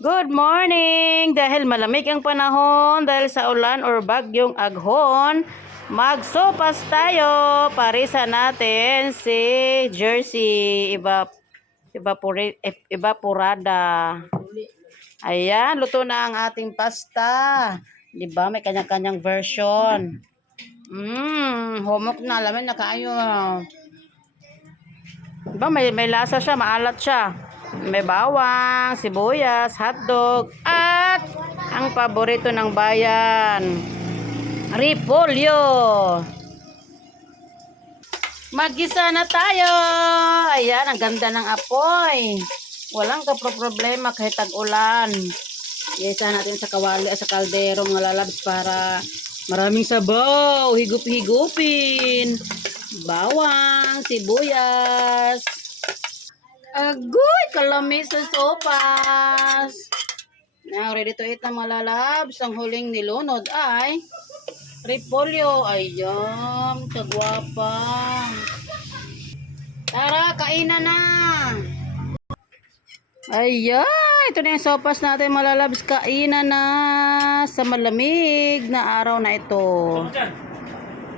Good morning! Dahil malamig ang panahon, dahil sa ulan or bagyong aghon, magsopas tayo. Parisa natin si Jersey evaporada. Ayan, luto na ang ating pasta. Diba? May kanya-kanyang version. Humok na. Alamin na kayo. Diba? May lasa siya, maalat siya. May bawang, sibuyas, hotdog, at ang paborito ng bayan, repolyo. Mag-gisa na tayo. Ayan, ang ganda ng apoy. Walang problema kahit tag-ulan. Isa natin sa kawali sa kaldero ng lalabs para maraming sabaw. Higup-higupin. Bawang, sibuyas. Agoy, kalamis sa sopas. Now, ready to eat na mga lalabs. Ang huling nilunod ay repolyo. Ayan, kagwapa. Tara, kainan na. Ayan, ito na yung sopas natin mga lalabs. Kainan na sa malamig na araw na ito.